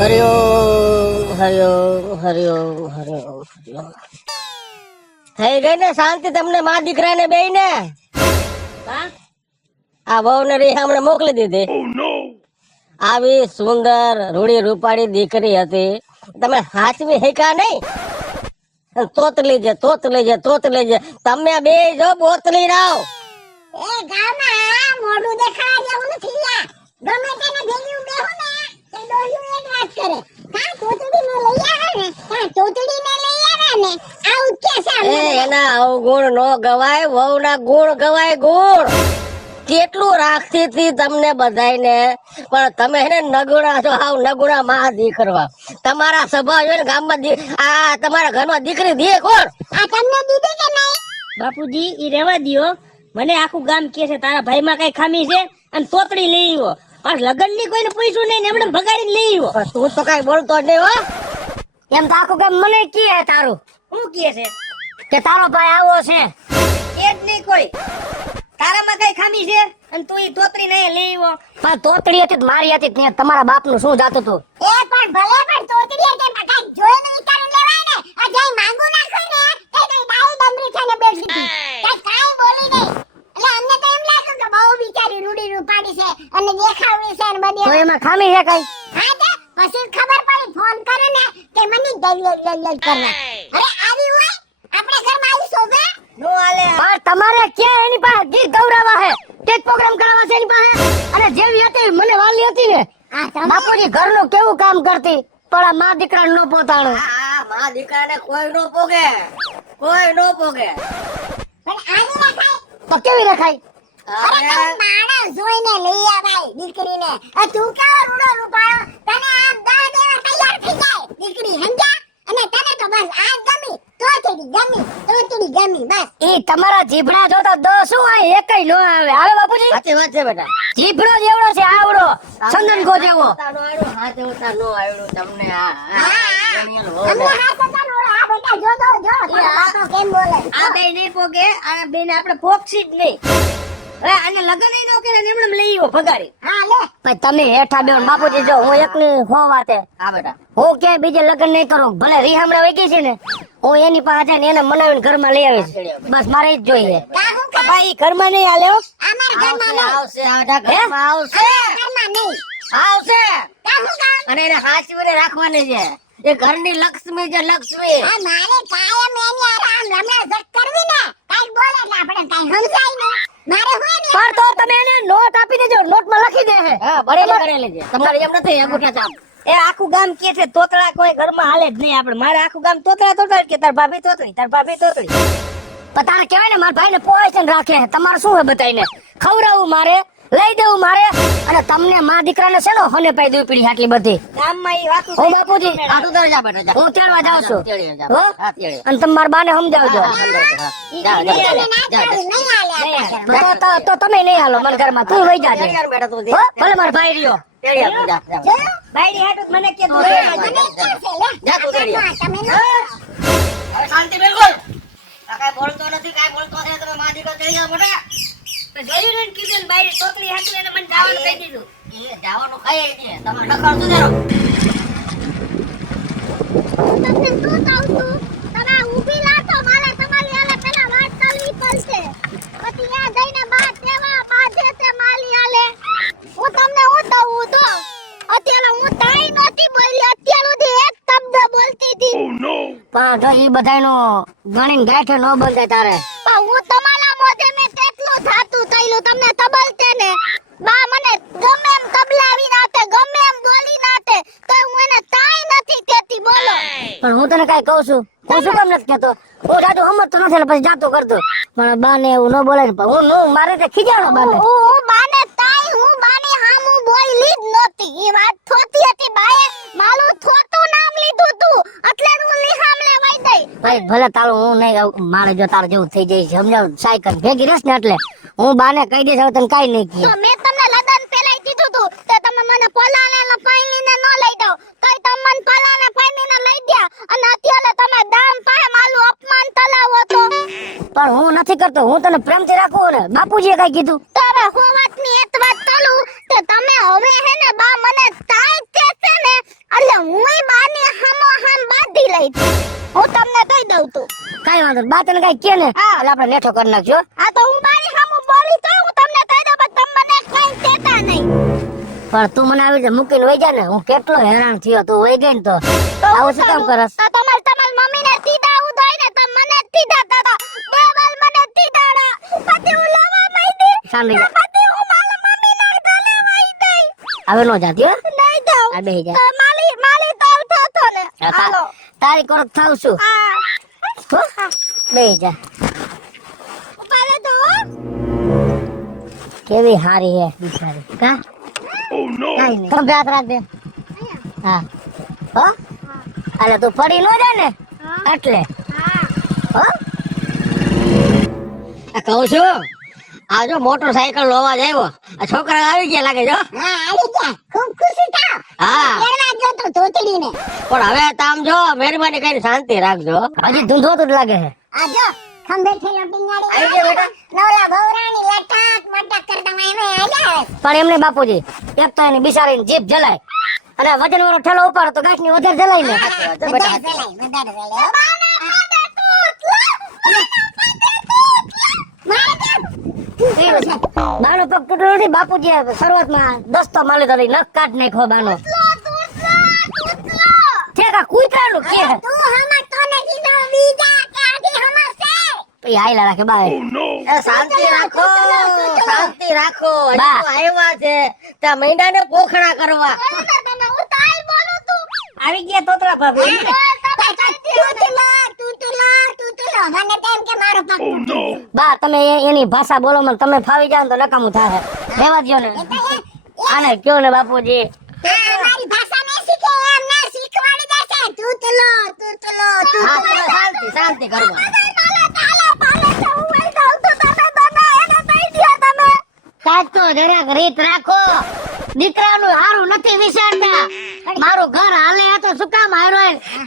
હરિઓમ હરિઓમ હરિઓમ હરિઓમ હરિઓમ. થઈ ગઈ ને શાંતિ તમને મા દીકરાને બેય ને? આ વહુ ને રી હમણાં મોકલી દીધી. આવી સુંદર રૂડી રૂપાળી દીકરી હતી, તમે હાચવી હેકા નહીં? તોતલી છે તોતલી છે તોતલી છે, તમે બે જો બોતલી રાવ. એ ગામમાં મોઢું દેખાડા જેવું નથી લા. ગમે તેને ભેગું બેહો ને તે ડોહ્યું એક વાત કરે. કા તોતડીને લઈ આવે ને, કા તોતડીને લઈ આવે ને, આવું કે છે. એ એના અવગુણ નો ગવાય, વહુના ગુણ ગવાય ગુણ. કેટલું રાખતી હતી તમને બધાયને, પણ તમે હે ને નગુણા છો, હાવ નગુણા માં દીકરવા. તમારા સ્વભાવ જોઈને ગામમાં આ તમારા ઘરમાં દીકરી દે કોણ? આ તમને દીધી કે નહીં? બાપુજી ઈ રહેવા દ્યો. મને આખું ગામ કે છે તારા ભાઈમાં કઈ ખામી છે અને તોતડી લઈ આવ્યો. આ લગન ની કોઈને પૂછ્યું નહીં ને એમણે ભગાડીને લઈ આવ્યો. પણ તું તો કઈ બોલતો જ નહીં હો. એમ તો આખું ગામ મને કહે તારું. શું કહે છે? કે તારો ભાઈ આવો છે. એ જ નહીં કોઈ. તારામાં કઈ ખામી છે અને તું ઈ તોતડી નહીં લઈ આવ્યો. પણ તોતડી હતી મારી હતી ત્યાં તમારા બાપ નું શું જાતું હતું? એ પણ ભલે પણ તોતડી કે મકાઈ જોઈને વિચારીને લેવાય ને. આ જઈ માંગુ નાખો ને તે કઈ ડાઈ ડમરી થઈને બેઠી હતી. કઈ કાઈ બોલી નહીં. એટલે અમને તો એમ લાગ્યું કે બહુ બિચારી રૂડી રૂપાડી છે અને દેખાવડી છે ને તો બધી. એમાં ખામી છે કઈ? હા તે પછી ખબર પડી ફોન કરે ને કે મને દલ કરવા. અરે આવી હોય આપણે ઘરમાં આવી શોભે નો આલે. પણ તમારે ક્યાં એની પાસે ગીત ગૌરાવા હે, સ્ટેજ પ્રોગ્રામ કરાવવા છે એની પાસે? અને જેવી હતી મને વાલી હતી ને, આ તમે બાપુજી ઘરનું કેવું કામ કરતી, પણ આ મા દીકરા નો પોતાણું. આ મા દીકરાને કોઈ નો પોગે. કોઈ નો પોગે. પણ આવી રખાય. તો કેવી રખાય? અરે કોઈ માણસ જોઈને લઈ આવાય દીકરીને. આ તું કેવો રૂડો રૂપાળો, તને આમ દા દેવા તૈયાર થઈ જાય દીકરી, સમજ્યા? અને તને તો બસ આ ગમી તોતડી ગમી બસ. ઈ તમારા જીભડા જોતા દો શું આ એકય નો આવે. આવે બાપુજી? સાચી વાત છે બેટા. જીભડો જેવડો છે આવડો, ચંદનકો જેવો. હાથે ઉતાર નો આવડ્યું તમને. તમને હાથ હતા નોળો. આ બેટા જો બાપો કેમ બોલે. આ બે નહીં પોગે. આ બે ને આપણે પોગશી જ નહીં. હવે આને લગન ય નો કરે ને એમણે લઈ આવ્યો ભગાડી. હા લે પણ તમે હેઠા બેન બાપુજી, જો હું એકલી હો વાતે, હા બેટા. હું ક્યાંય બીજે લગ્ન નહીં કરું. ભલે રીહામણા વહી ગઈ છે ને, હું એની પાસે જઈને એને મનાવીને ઘરમાં લઈ આવીશ. બસ મારે ઈ જ જોઈએ. કાહું કા ભાઈ ઘરમાં નહીં હાલે હો. અમાર ઘરમાં નહીં. આવશે આવશે ઘરમાં આવશે. ઘરમાં નહીં. આવશે. કાહું કા અને એને હાચવીને રાખવાની છે. એ ઘરની લક્ષ્મી છે લક્ષ્મી. આ મારે કાયમ એની આરામ રમણા ઝટ કરવી ને. કાઈ બોલે એટલે આપણે કાઈ સમજાય નહીં. મારે હોય ને પણ તો તમે એને નોટ આપી દેજો, નોટમાં લખી દે હે. હા બરાબર કરેલી છે. તમારે એમ નથી અંગૂઠા ચાપ. એ આખું ગામ કે છે તોતળા કોઈ ઘરમાં હાલે જ નહીં. આપણે મારે આખું ગામ તોતળા તોતળા કે તાર ભાભી તોતળી તાર ભાભી તોતળી. પણ તારે કહેવાય ને મારા ભાઈને પોઈશન રાખે. તમારે શું હે બતાઈને? ખવડાવવું મારે, લઈ દેવું મારે, અને તમને મા દીકરાને શેનો હને પાઈ દેવી પડી આટલી બધી? ગામમાં ઈ વાતું હું બાપુજી આટલું દર જા બેટા જા. હું તેડવા જાઉં છું. તેડી જા. હો? હા તેડી. અને તમે મારા બાને સમજાવજો. જા જા તને જા. ના પાડું, નહીં હાલે આપણે ઘરમાં. તો તમે નહીં હાલો મને ઘરમાં, તું વહી જાજે. તેડી બેટા તું. હો? ભલે મારો ભાઈ રહ્યો. તેડી આપ, જા જા. જોયું? બાયડી હાટું મને કે તું મને તેડી જા. ક્યાં છે લે? જા તું તેડી. ઘરમાં તમે ન હવે શાંતિ બિલકુલ. આ કાંઈ બોલતો નથી, કાંઈ બોલતો નથી. તમે મા દીકરો તેડી જાઓ મોટા. તો જોયું ને કીધું ને બાયડી તોતળી હાટું એને મને જવાનું કહી દીધું. એ જવાનું ખાઈ દે. તમે નખર શું દેરો? તમને શું કહું છું? તમે ઊભી લાતો, મારે તમારી હાલે પેલા વાત કરવી પડશે. પછી ત્યાં જઈને બા તેવા બાધે તે માલી હાલે. હું તમને હું કહું તો અત્યારે હું તાઈ નહોતી બોલી, અત્યાર સુધી એક શબ્દ બોલતી હતી. પણ જો ઈ બધાયનું ગણીને ગાંઠે ન બંધાય તારે. પણ હું તમારા મોઢે મેં કેટલું થાતું થયેલું તમને તબલતે ને. બા મને ગમે એમ તબલાવી નાખે, ગમે એમ બોલી નાખે, તો હું એને તાઈ નથી કહેતી, બોલો. પણ હું તને કઈ કહું છું, હું શું કામ નથી કેતો? હું જાતું સમજતો નથી એટલે પછી જાતું કરતો. પણ બાને એવું ન બોલાય ને. પણ હું મારે તે ખીજાણો બાને. હું બાને તાઈ, હું બાની હામું બોલી જ નહોતી. ઈ વાત થોતી હતી. બાએ મારું થોતું નામ લીધું તું એટલે હું લીહામણે વઈ ગઈ. ભાઈ ભલે તારું હું નહીં આવું, મારે જો તારે જેવું થઈ જાય સમજાવ સાયકલ ભેગી રહેશ ને એટલે હું બાને કહી દઈશ. હવે તને કઈ નહીં તો કહે. મેં તમને લગન પેલાય કીધું તું તે તમે મને પલાને પાણીને ન લઈ દો. તોય તમે મને પલાને પાણીને લઈ દ્યા અને અત્યારે તમે દામ પાહે મારું અપમાન તલાવો તો. પણ હું નથી કરતો, હું તને પ્રેમથી રાખું ને. બાપુજીએ કઈ કીધું? તો હવે હું વાતની એક વાત કરું તે તમે હવે હે ને બા મને તાઈ કહેશે ને એટલે જાય હું તમને કહી દઉં તું કાઈ વાંધો નહીં. બા તને કઈ કે ને હા. એટલે આપણે નેઠો કરી નાખજો. આ તો હું મારી સામું બોલી તો હું તમને કહી દઉં પણ તમે મને કઈ કહેતા નહીં પણ તું મને આવી રીતે મૂકીને વઈ જા ને, હું કેટલો હેરાન થયો. તું વઈ ગઈ ને તો તો આવું શું કામ કરસ? તો તમારી મમ્મીને સીધા ઉધાય ને તમે મને સીધા તા બે વાર મને સીધા પછી હું લાવવા માંડી શાંતિ જા. પછી હું મારા મમ્મીના ગળે વાઈ દઈ હવે નો જાતી હો. નહીં જાઉં આ બેહી જા. તો માલી તાવ થતો ને હા, હાલો તારી કોરક થાવ છું. આ હો? બેહી જા. ઉપાડે તો કેવી હારી હે બિચારી. કા કાઈ નહીં. તમે હાથ રાખ દે. હા હો અલે તું પડી નો જાય ને એટલે હો. આ કહું છું આ જો મોટરસાયકલ નો અવાજ આવ્યો. આ છોકરા આવી ગયા લાગે જો. હા આવી ગયા ખૂબ ખુશી થાવ હા એના જો તો ધોતડીને પણ હવે તામ જો મહેરબાની કરીને શાંતિ રાખજો. હજી ધૂંધોતું જ લાગે છે. આ જો ખંભે થેલો ટીંગાડી આવી ગયા બેટા. નવલા ભવરાની લટાક મટક કરતા મેં આવ્યા પણ એમને બાપુજી એક તો એની બિચારીની જીભ જલાય અને વજન વાળો ઠેલો ઉપાડો તો ગાંઠની વધારે જલાય ને. તો બેટા બાનો પગ તૂટેલો નથી. બાપુજી શરૂઆતમાં દસ્તો માલી તો નખ કાઢ નાખ્યો બાનો. ઠેકા કૂતરાનું કે પછી આયલા રાખે બા. શાંતિ રાખો શાંતિ રાખો. હજી તો આવ્યા છે ત્યાં મહિનાને પોખડા કરવા. આવી ગયા તોતરા ભાભી. બા તમે એની ભાષા બોલો મને. તમે ફાવી જાવ ને તો નકામું થાય. રહેવા દ્યો ને આને કયો ને બાપુજી. હા તમે શાંતિ શાંતિ કરવા. કાંઈક તો જરાક રીત રાખો. દીકરાનું હારું નથી વિચારતા. મારું ઘર હાલે આ તો શું કામ હારો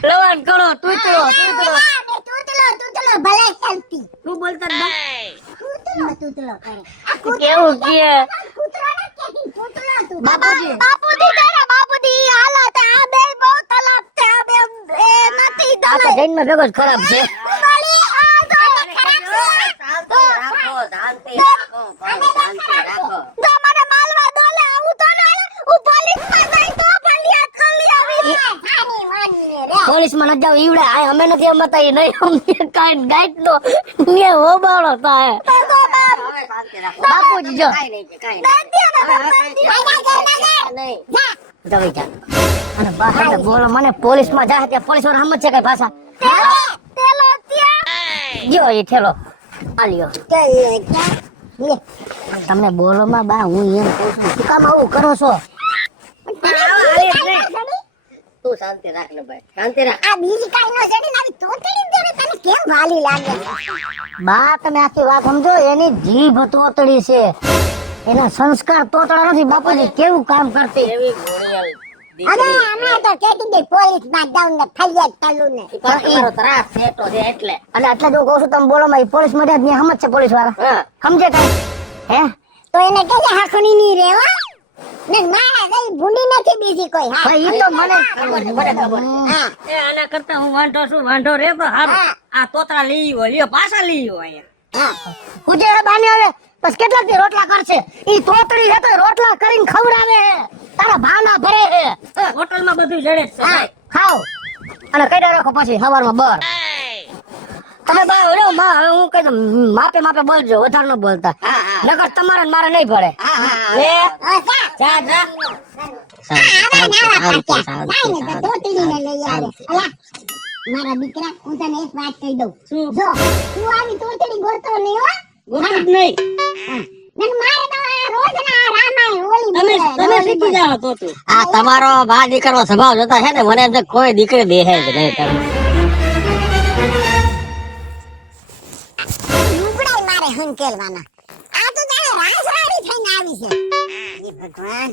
લવાન કરો તૂતરો તૂતરો. શું બોલતા હતા? કેવું કે બાપુજી આ તો જૈનમાં ભેગો જ ખરાબ છે. શાંતિ રાખો શાંતિ રાખો શાંતિ રાખો. પોલીસ માં નથી જાવ ઈવડે. આ અમે નથી અમતા એ નહીં અમને કાઈ ગાઈડ નો ને હોબાળો થાય. બાપુજી જો નહીં જવી જા. અને બહાર બોલો મને પોલીસ માં જાય ત્યાં પોલીસ વાળા સમજ છે કઈ ભાષા. જો એ થેલો આલ્યો. તમે બોલો માં બા હું એમ કહું છું શું કામ આવું કરો છો? તું શાંતિ રાખ ને ભાઈ શાંતિ રાખ. બા તમે આખી વાત સમજો. એની જીભ તોતડી છે. એના સંસ્કાર તોતડા નથી. બાપુજી કેવું કામ કરતી એવી ત્રાસ થતો છે એટલે. અને આટલા જો કહું છું તમે બોલો માં પોલીસ માં સમજ છે પોલીસ વાળા સમજે કઈ હે તો એને કે હાખણી ની રેવા ને મારા ગઈ ભૂંડી નથી બીજી કોઈ હા ભાઈ ઈ તો મને ખબર છે મને ખબર હા છે. આના કરતા હું વાંઢો છું વાંઢો રે તો હારું. આ તોતરા લઈ હોય લ્યો પાછા લઈ હોય હા કુજે બાની આવે બસ કેટલા દી રોટલા કરશે. ઈ તોતડી છે તો રોટલા કરીને ખવડાવે હે. તારા ભાના ભરે હે. હોટલ માં બધું જડે છે ભાઈ. ખાઓ અને કઈડા રાખો પછી સવારમાં બર. તમે બા ઓલો માં હવે હું કહી દઉં માપે માપે બોલજો વધારે ન બોલતા. નકર તમારે ને મારે નહીં પડે. લે જા જા. મારા દીકરા હું તને એક વાત કહી દઉં જો તું આવી તોતડી ગોતો નહીં હો ગોતું જ નહીં. ને મારે તો આ રોજ ના રામાયણ ઓલી તમે શીખી જાઓ તો તું. આ તમારો બા દીકરો સ્વભાવ જોતા છે ને મને એમ છે કોઈ દીકરી દેહે જ નહીં તમે. લુગડાઈ મારે હંકેલવાના આ તો તારે રાસવાડી થઈને આવી છે એ ભગવાન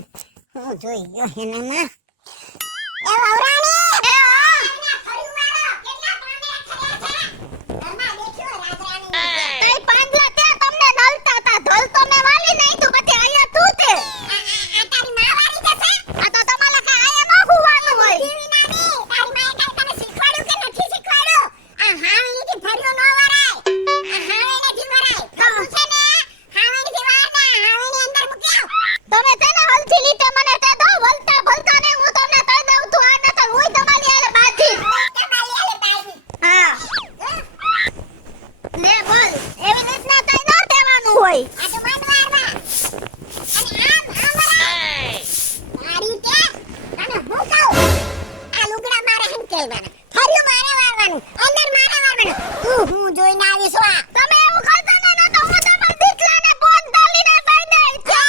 હું જોઈ ગયો એનામાં એ વવરાણી હકેલવાના. ફર્યું મારે વારવાનું, અંદર મારે વારવાનું. તું હું જોઈને આવીશ વા. તમે એવું કરતા ને તો હું તમારા દીકરાને ફોન તાલીને દઈ દઈશ.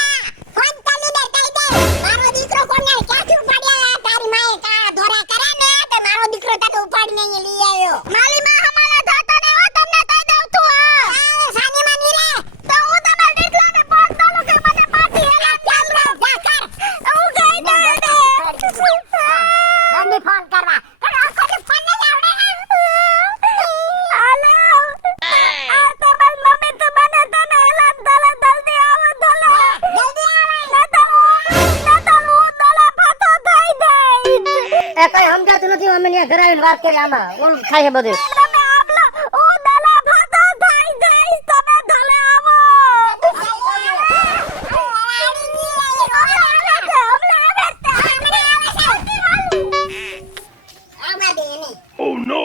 ફોન તાલીને દઈ દે. મારો દીકરો કોને ક્યાંથી ઉપાડ્યા? તારી માએ કાળા ધોરા કરે ને તે મારો દીકરો તને ઉપાડીને અહીં લઈ આવ્યો. મારી માં હમારા જાતા ને હો તમને દઈ દઉં તું. સાની માં ની રે. તો હું તમારા દીકરાને ફોન તાલું કે મને પાટી હેલા ચાલ રે જા કર. હું ગઈ દે. મને ફોન કરવા. પણ આખો ફોન ન આવડે. હાલો. આ તમારી મમ્મી તો મને તને હેલા દલે જલ્દી આવો દલે. જલ્દી આવે. ના તો હું દલે ફાતો થઈ જઈશ. એ કઈ સમજાતું નથી અમે ત્યાં ઘરે આવીને વાત કરી આમાં ઓલું થાય છે બધું તમે આપલો હું દલે ફાતો થઈ જઈશ. તમે દલે આવો. Oh no!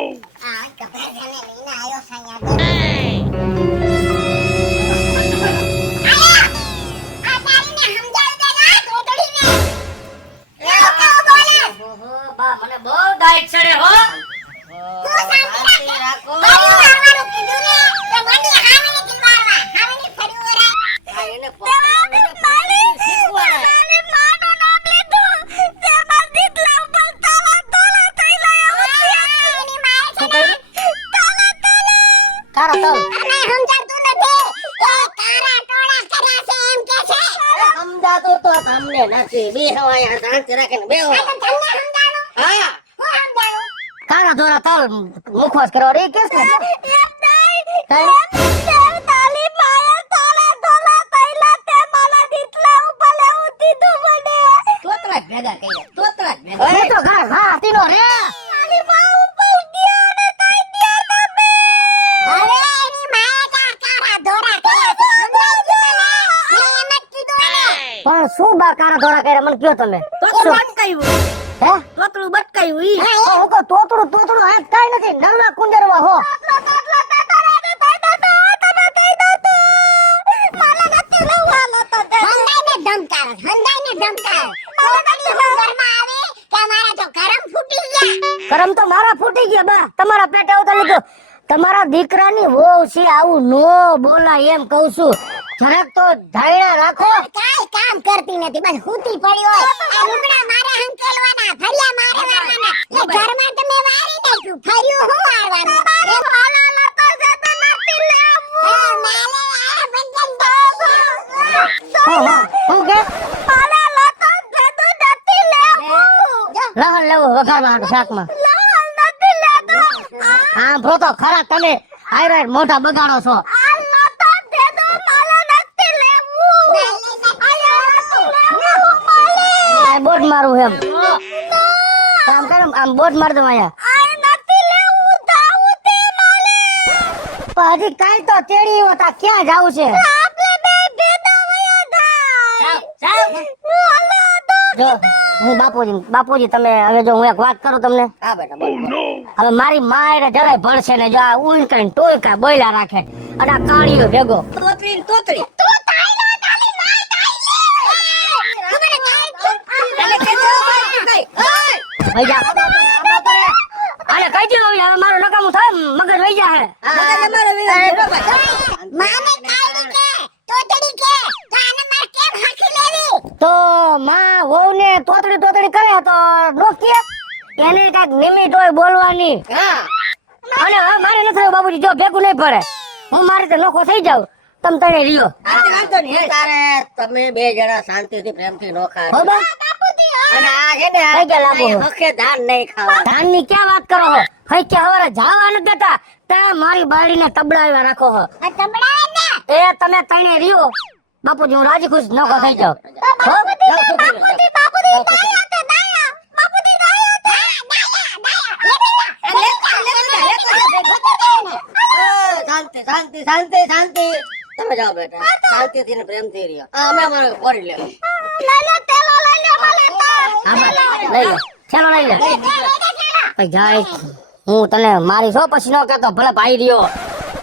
ઓહો, બા મને બહુ દાઈટ ચડે હો. શાંતિ રાખો. આ એને પોતાનું શીખવાડે. તારા તલ સમજાતું તો તમને નથી બેહો અહીંયા શાંતિ રાખીને બેહો હા તારા ધોરા તલ મુખવાસ કરવા રે કેસ ને તોતરા જ ભેગા કઈ તોતરા જ ભેગા એ તો ઘર હા તીનો રે પણ શું બા કારા ધોરા કર્યા મને કયો તમે હે તોતરું બટકાયું ઈ. હું કહું તોતડું આ કાઈ નથી નરવા કુંડરવા હો કરમ તો મારા ફૂટી ગયા બા તમારા પેટે આવતા લીધું તમારા દીકરાની વહુ છે આવું નો બોલાય એમ કહું છું જરાક તો ધાયણા રાખો કાઈ કામ કરતી નથી બસ હુતી પડી હોય આ લુગડા મારે હંકેલવાના ફરિયા મારે વારવાના એ ઘરમાં તમે વારી નાખ્યું ફર્યું હું વારવાનું એ ફાલા લતો છે તો નથી લેવું માલે આ બંધન હું કે ફાલા લતો છે તો નથી લેવું લહણ લેવો વઘારવા શાકમાં લાલ નથી લેતો આમ ભરો ખરા તમે હાયરાય મોઢા બગાડો છો આ લતો છે તો માલે નથી લેવું આ બોટ મારું એમ આમ કરે આમ બોટ માર દઉં અહીંયા આ નથી લેવું જાવું તે માલે પણ હજી કાલ તો તેડી હતા ક્યાં જાવું છે આપણે બે ભેદા વયા થાય જો હું બાપુજી તમે હવે જો હું એક વાત કરું તમને હા બેટા બોલ. હવે મારી માયરે જરાય ભણશે ને જો આ ઉઈ કરીને ટોયકા બોયલા રાખે અને આ કાળીઓ ભેગો તોતરી ને તોતરી. તું તાઈલો તાલી માય તાઈલે મને એટલે કે જો કઈ. વઈ જા આને કહી દીધું હવે મારું નકામું થાય મગજ વઈ જા હે મગજ અમારે વેવાય બરો ભાઈ. માને તાઈલી કે તોતડી કે તો આને માર કેમ હાકી લેવી તો માં વહુને તોતડી કરે તો રોકીએ એને કઈક નિમિત હોય બોલવાની હા અને હવે મારે નથી થયું બાબુજી જો ભેગું નહીં પડે હું મારી રીતે નોખો થઈ જાઉં તમે તને રહ્યો વાંધો નહીં. તારે તમે બે જણા શાંતિથી પ્રેમથી નોખા હો બા બાપુજી અને આ છે ને કઈ ગયા લાગુ? હકે ધાન નહીં ખાવા. ધાન ની ક્યાં વાત કરો હો હઈ કે હવારે જાવા નથી દેતા ત્યાં મારી બાળીને તબડાવ્યા રાખો હો આ તબડાય ને એ તમે તને રહ્યો બાપુજી હું રાજી ખુશ નોખો થઈ જાઉં હો? બાપુજી દાયા તે દાયા બાપુજી દાયા તે શાંતિ શાંતિ શાંતિ શાંતિ. તમે જાઓ બેટા શાંતિથી ને પ્રેમથી રહ્યો. અમે અમારે કરી લે. લઈ લે તેલો લઈ લે મને આમાં લઈ લે ચાલો લઈ લે ભાઈ જાય હું તને મારી છો પછી નો કહેતો ભલે ભાઈ રહ્યો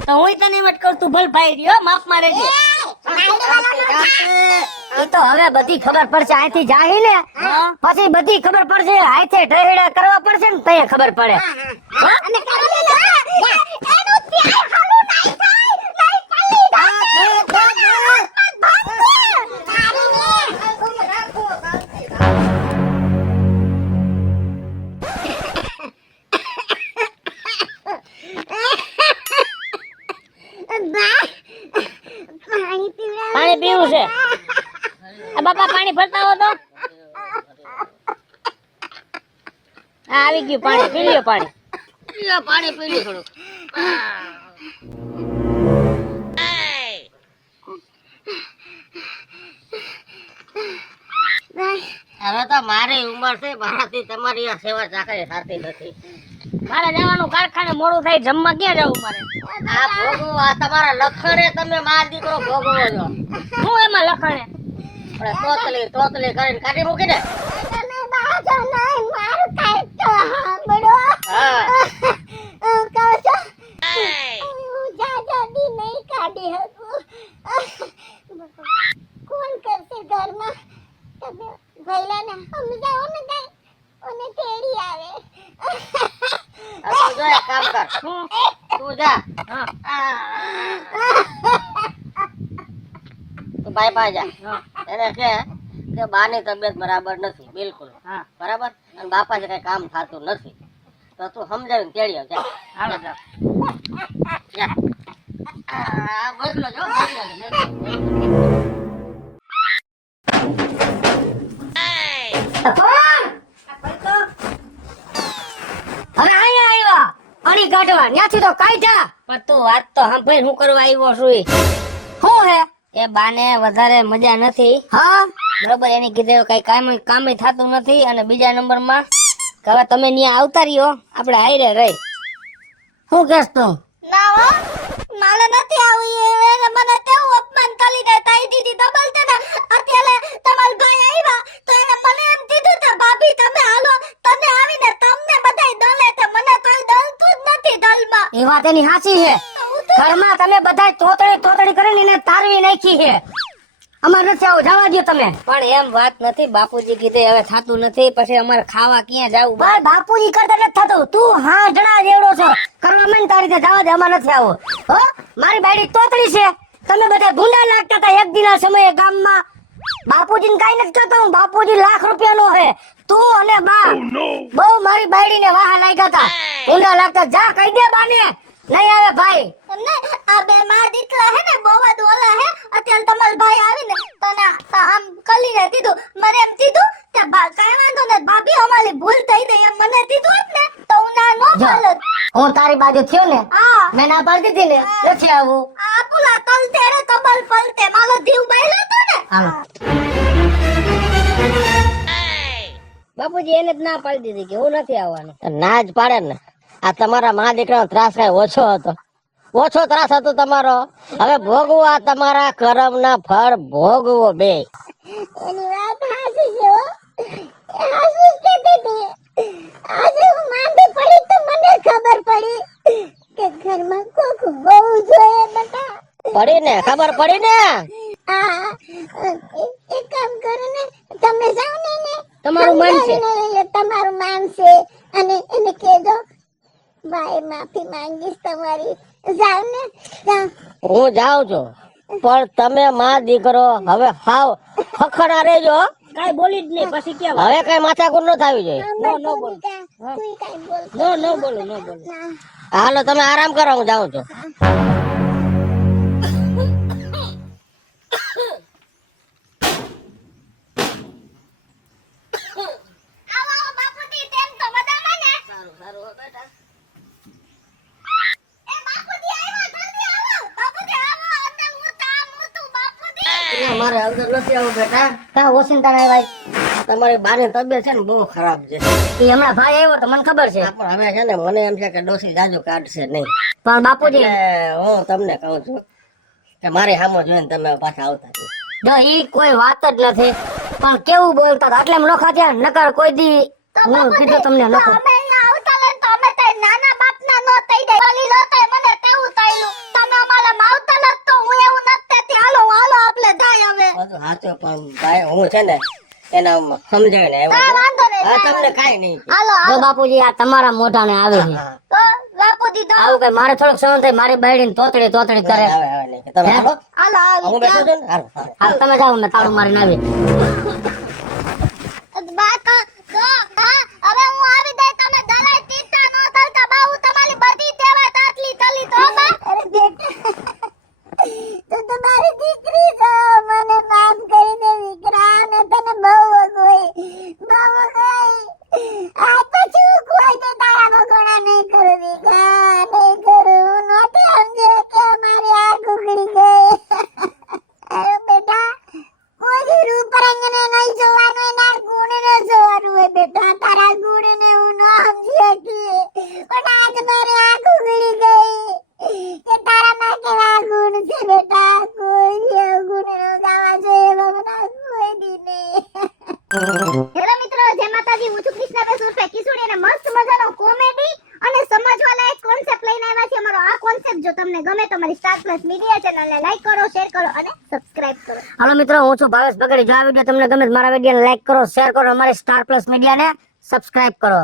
તો હું તને એમ જ કહું તું ભલ ભાઈ રહ્યો માફ મારે છે. એ તો હવે બધી ખબર પડશે અહીંથી જાય ને પછી બધી ખબર પડશે હાથે ઢહેડા કરવા પડશે ને તઈ ખબર પડે અને કરી લે એનું ત્યાં હાલું નહીં થાય નહીં પાણી પીવું છે આ બાપા પાણી ભરતા હો તો આવી ગયું પાણી પી લ્યો પાણી પી લ્યો થોડું હવે તો મારી ઉંમર છે મારાથી તમારી આ સેવા ચાકરી થતી નથી મારે જવાનું કારખાને મોડું થાય જમવા ક્યાં જવું મારે આ ભોગવો આ તમારા લખણે તમે માર દીકરો ભોગવો છો હું એમાં લખણે આપણે તોતલી કરીને કાઢી મૂકી દે તમે બાજો નહીં મારું કાઈ તો સાંભળો હા કહો છો હું જાજાદી નહીં કાઢી શકું કોણ કરશે ઘરમાં તમે ભૈલાને સમજાવો ને કઈ અને તેડી આવે તું જો એક કામ કર તું જા તું ભાઈ પાસે જા એને કે બાની તબિયત બરાબર નથી બિલકુલ બરાબર અને બાપા જે કઈ કામ થતું નથી તો તું સમજાવીને તેડી આવ જા હાલો જા બદલો જો હવે અહીંયા આવ્યા પાણી કાઢવા ત્યાંથી તો કાઢ્યા પણ તું વાત તો સાંભળ હું કરવા આવ્યો છું શું હે એ બાને વધારે મજા નથી હા બરોબર એની કીધે કઈ કામ થતું નથી અને બીજા નંબરમાં કે હવે તમે ત્યાં આવતા રહ્યો આપણે હારે રહી શું કેસ તું ના હો માલે નથી આવી એને મને તેવું અપમાન કરી દે તાઈ દીદી દબલતે ને અત્યારે તમાર ભાઈ આવ્યા તો એને મને એમ કીધું કે ભાભી તમે હાલો તને આવીને તમને બધાય દલે તે મને કોઈ દલતું જ નથી દલમાં એ વાત એની સાચી છે ઘરમાં તમે બધાય તોતડી કરીને એને તારવી નાખી છે અમારે નથી આવું જવા દો તમે પણ એમ વાત નથી બાપુજી કીધે હવે થાતું નથી પછી અમારે ખાવા ક્યાં જાવું બસ બાપુજી કરતા નથી થતું તું હા જણા જેવડો છો કરવા મને તારી રીતે જવા દે અમારે નથી આવું હો મારી બાયડી તોતડી છે તમે બધા ભૂંડા લાગતા હતા એક દિના સમયે ગામમાં બાપુજીને કાઈ નથી કરતો હું બાપુજી લાખ રૂપિયાનો હે તું અને બા બહુ મારી બાયડીને વાહ લાગ્યા હતા ભૂંડા લાગતા જા કહી દે બાને નહીં આવે ભાઈ તમને આ બે માર દીકરા હે ને બહુ જ ઓલા હે અત્યારે તમાર ભાઈ આવીને તને આમ કલીને કીધું મને એમ કીધું કે કાઈ વાંધો ને ભાભી અમારી ભૂલ થઈ ગઈ એમ મને કીધું હોત ને તો હું ના નો બોલત હું તારી બાજુ થયો ને હા મેં ના પાડી દીધી ને નથી આવું આ પુલા તલતે રે કબલ પલતે મારો દીવ બાયલો તો ને હાલો બાપુજી એને જ ના પાડી દીધી કે હું નથી આવવાનું ના જ પાડે ને આ તમારા મા દીકરાનો ત્રાસ કઈ ઓછો ત્રાસ હતો તમારો હવે ભોગવો આ તમારા કર્મના ફળ ભોગવો બે એની વાત હાસી છે હો હાસી કે દીદી આજે હું માંડી પડી તો મને ખબર પડી કે ઘરમાં કોક હોવું જોઈએ બેટા પડી ને ખબર પડી ને આ એક કામ કરો ને તમે જાઓ ને તમારું મન છે તમારું માન છે અને એને કહેજો ભાઈ માફી માંગીશ તમારી જાઓ ને જાઓ હું જાઉં છું પણ તમે માં દીકરો હવે હાવ હખડા રહેજો કાઈ બોલી જ નહીં પછી કેવા હવે કઈ માથાકૂટ ન થાવી જોઈએ નો બોલ તું કાઈ બોલ નો બોલો હાલો તમે આરામ કરો હું જાઉં છું આવો બાપુજી તેમ તો મજામાં ને સારું બેટા એ બાપુજી આવ્યો જલ્દી આવો બાપુજી આવો અંદર હું બાપુજી મારે અંદર નથી આવું બેટા કા ઓસિંતા ના ભાઈ તમારી બાની તબિયત છે ને બહુ ખરાબ છે એ હમણાં ભાઈ આવ્યો તો મને ખબર છે પણ હવે છે ને મને એમ છે કે ડોસી જાજુ કાઢશે નહીં પણ બાપુજી હું તમને કહું છું કે મારી સામે જોઈને તમે પાછા આવતા જો ઈ કોઈ વાત જ નથી પણ કેવું બોલતા હતા એટલે નોખા થયા નકર કોઈ દી હું કીધું તમને નખો અમે ના આવતા લે તો અમે તે નાના બાપના નો થઈ જાય બોલી લો તો મને તેવું થયું તમે અમારા માવતર જ તો હું એવું નથી તે હાલો આપણે જાય હવે હાચો પણ ભાઈ હું છે ને એને આમ સમજાય ને હા, વાંધો નહીં, હા કાંઈ તમને કાઈ નહીં હાલો જો હાલો બાપુજી આ તમારા મોઢાને આવે છે હા તો બાપુજી તો આવું કઈ મારે થોડુંક સહન થાય મારી બાયડીને તોતડી તોતડી કરે હવે હવે નહીં તમે હાલો હાલો હાલો હું બેઠો છું ને હાલો હાલો હાલ તમે જાઓ મેં તાળું મારીને આવી બા તો હા હવે હું આવી જાય તમે જરાય ચિંતા ન કરતા બા હું તમારી બધી સેવા તાતલી તલી તો બા અરે બેટા તું તો મારી દીકરી છો મને માફ કરી દે વિક્રા ને તને બહુ વગોઈ આ પછી કોઈ તે તારા વગોણા નહીં કરું વિક્રા નહીં કરું નહોતી સમજે કે મારી આંખ ઉઘડી ગઈ અરે બેટા કોઈ રૂપરંગને નહીં જોવાનું એના ગુણને જોવાનું હોય બેટા તારા ગુણને હું ન સમજી શકી પણ આજ મારી આંખ ઉઘડી ગઈ કે તારામાં કેવા ગુણ છે બેટા કોઈ ગુણ ન ગાવા જોઈએ બાબા કોઈ દી નહીં હેલો મિત્રો જય માતાજી હું છું કૃષ્ણાબેન ઉર્ફે કિશોરી અને મસ્ત મજાનો કોમેડી અને સમજવા લાયક કોન્સેપ્ટ લઈને આવ્યા છે અમારો આ કોન્સેપ્ટ જો તમને ગમે તો મારી સ્ટાર પ્લસ મીડિયા ચેનલને લાઈક કરો શેર કરો અને સબસ્ક્રાઇબ કરો હાલો મિત્રો હું છું ભાવેશ બગડી જો આ વિડીયો તમને ગમે તો મારા વિડીયોને લાઈક કરો શેર કરો અમારી સ્ટાર પ્લસ મીડિયાને સબસ્ક્રાઇબ કરો